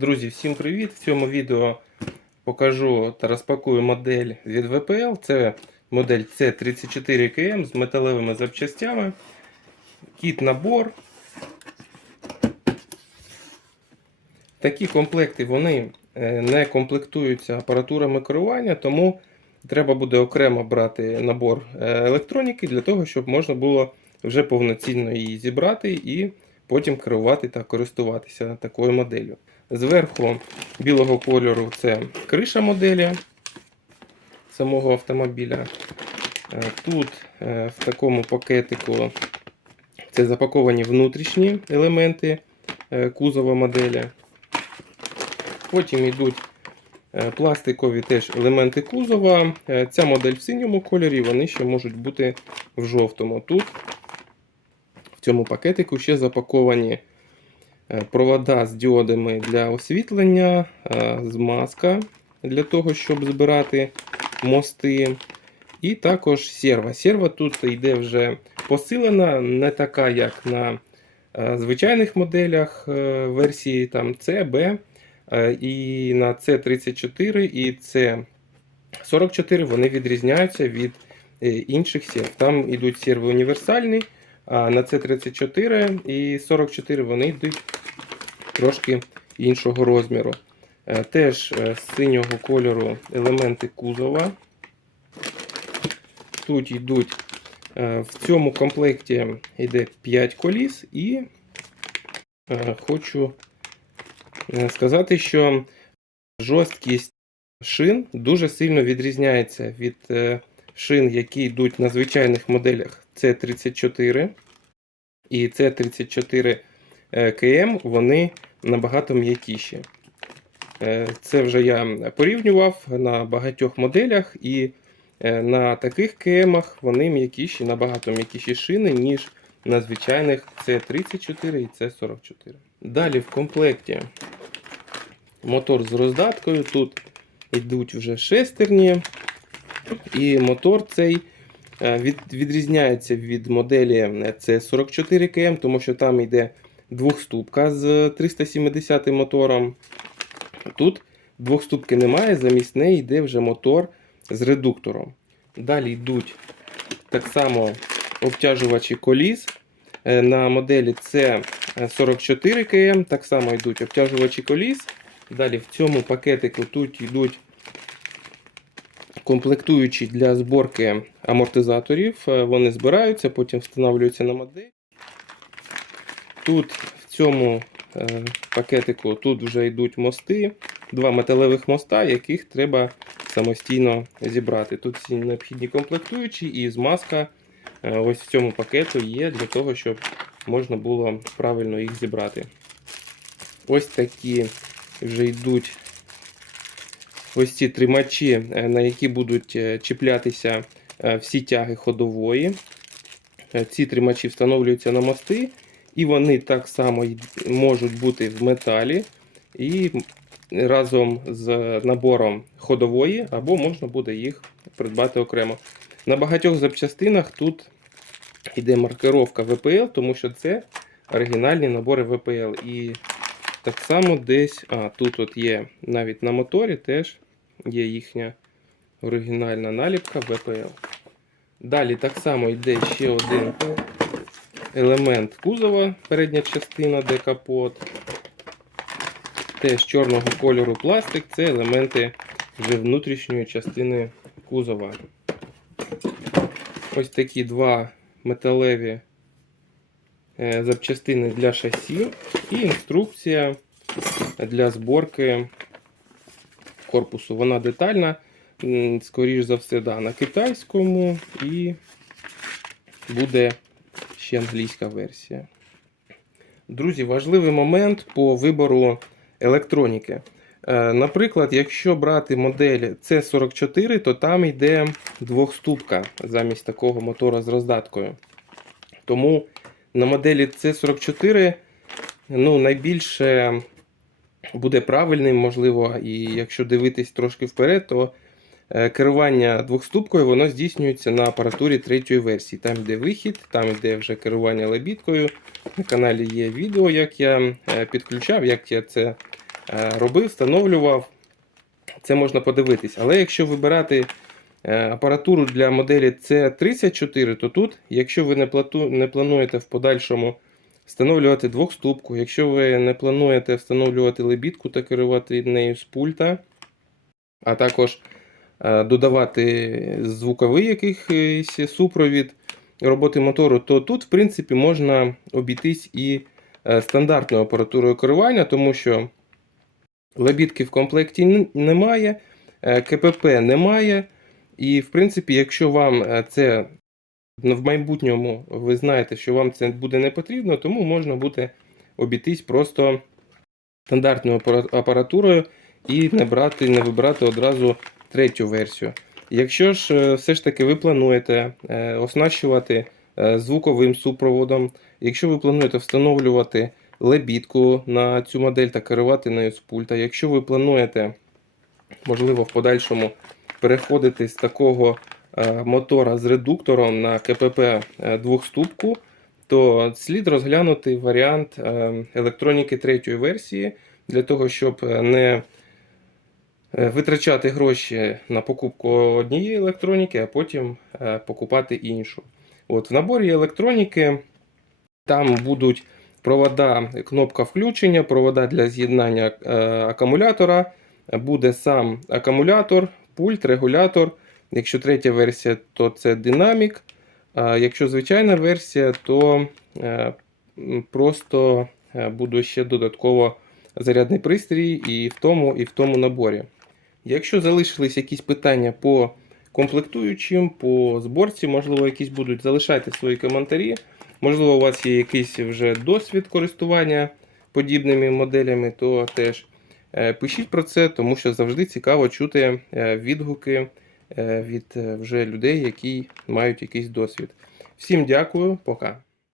Друзі, всім привіт! В цьому відео покажу та розпакую модель від VPL. Це модель C34KM з металевими запчастями. Кіт набор. Такі комплекти вони е, не комплектуються апаратурами керування, тому треба буде окремо брати набор е, електроніки для того, щоб можна було вже повноцінно її зібрати і потім керувати та користуватися такою моделлю. Зверху білого кольору це криша моделі самого автомобіля. Е, Тут е, в такому пакетику це запаковані внутрішні елементи е, кузова моделі. Потім йдуть пластикові теж елементи кузова. Ця модель в синьому кольорі, вони ще можуть бути в жовтому. Тут в цьому пакетику ще запаковані провода з діодами для освітлення, е, змазка для того, щоб збирати мости. І також серва. Серва тут йде вже посилена, не така, як на е, звичайних моделях е, версії там C, B. Е, І на C34 і C44 вони відрізняються від е, інших серв. Там йдуть серви універсальні, а на C34 і 44 вони йдуть трошки іншого розміру. Е, Теж е, синього кольору елементи кузова. Тут йдуть е, в цьому комплекті йде 5 коліс, і хочу сказати, що жорсткість шин дуже сильно відрізняється від шин, які йдуть на звичайних моделях C34 і C34 е, КМ, вони набагато м'якіші. Е, Це вже я порівнював на багатьох моделях, і е, на таких КМах вони м'якіші, набагато м'якіші шини, ніж на звичайних C34 і C44. Далі в комплекті мотор з роздаткою. Тут йдуть вже шестерні, і мотор цей е, від, відрізняється від моделі C44KM, тому що там йде двохступка з 370 мотором. Тут двохступки немає, замість неї йде вже мотор з редуктором. Далі йдуть так само обтяжувачі коліс. Е, На моделі C44KM так само йдуть обтяжувачі коліс. Далі в цьому пакетику тут йдуть комплектуючі для зборки амортизаторів. Е, Вони збираються, потім встановлюються на модель. Тут в цьому е, пакетику тут вже йдуть мости, два металевих моста, яких треба самостійно зібрати. Тут всі необхідні комплектуючі і змазка е, ось в цьому пакету є для того, щоб можна було правильно їх зібрати. Ось такі вже йдуть ось ці тримачі, е, на які будуть чіплятися всі тяги ходової. Ці тримачі встановлюються на мости, і вони так само можуть бути в металі і разом з набором ходової, або можна буде їх придбати окремо. На багатьох запчастинах тут йде маркировка VPL, тому що це оригінальні набори VPL. І так само десь, а тут от є навіть на моторі теж є їхня оригінальна наліпка VPL. Далі так само йде ще один елемент кузова, передня частина, де капот. Теж чорного кольору пластик це елементи вже внутрішньої частини кузова. Ось такі два металеві е, запчастини для шасі і інструкція для зборки корпусу. Вона детальна, скоріш за все, да, на китайському і буде ще англійська версія. Друзі, важливий момент по вибору електроніки. Е, Наприклад, якщо брати модель C44, то там йде двохступка замість такого мотора з роздаткою. Тому на моделі C44 ну, найбільше буде правильним, можливо, і якщо дивитись трошки вперед, то керування двохступкою воно здійснюється на апаратурі третьої версії. Там йде вихід, там йде вже керування лебідкою. На каналі є відео, як я е, підключав, як я це е, робив, встановлював, це можна подивитись. Але якщо вибирати е, апаратуру для моделі C34, то тут, якщо ви не, плату, не плануєте в подальшому встановлювати двохступку, якщо ви не плануєте встановлювати лебідку та керувати нею з пульта, а також е, додавати звуковий якийсь супровід роботи мотору, то тут, в принципі, можна обійтись і е, стандартною апаратурою керування, тому що лебідки в комплекті немає, е, КПП немає. І, в принципі, якщо вам е, це в майбутньому ви знаєте, що вам це буде не потрібно, тому можна буде обійтись просто стандартною апаратурою і не брати, не вибирати одразу третю версію. Якщо ж е, все ж таки ви плануєте е, оснащувати е, звуковим супроводом, якщо ви плануєте встановлювати лебідку на цю модель та керувати нею з пульта, якщо ви плануєте, можливо, в подальшому переходити з такого мотора з редуктором на КПП двохступку, то слід розглянути варіант електроніки третьої версії для того, щоб не витрачати гроші на покупку однієї електроніки, а потім е, покупати іншу. От, в наборі електроніки там будуть провода, кнопка включення, провода для з'єднання е, акумулятора, буде сам акумулятор, пульт, регулятор. Якщо третя версія, то це динамік. А якщо звичайна версія, то е, просто е, буде ще додатково зарядний пристрій і в тому, і в тому наборі. Якщо залишились якісь питання по комплектуючим, по зборці, можливо, якісь будуть, залишайте свої коментарі. Можливо, у вас є якийсь вже досвід користування подібними моделями, то теж е, пишіть про це, тому що завжди цікаво чути е, відгуки е, від вже людей, які мають якийсь досвід. Всім дякую, пока.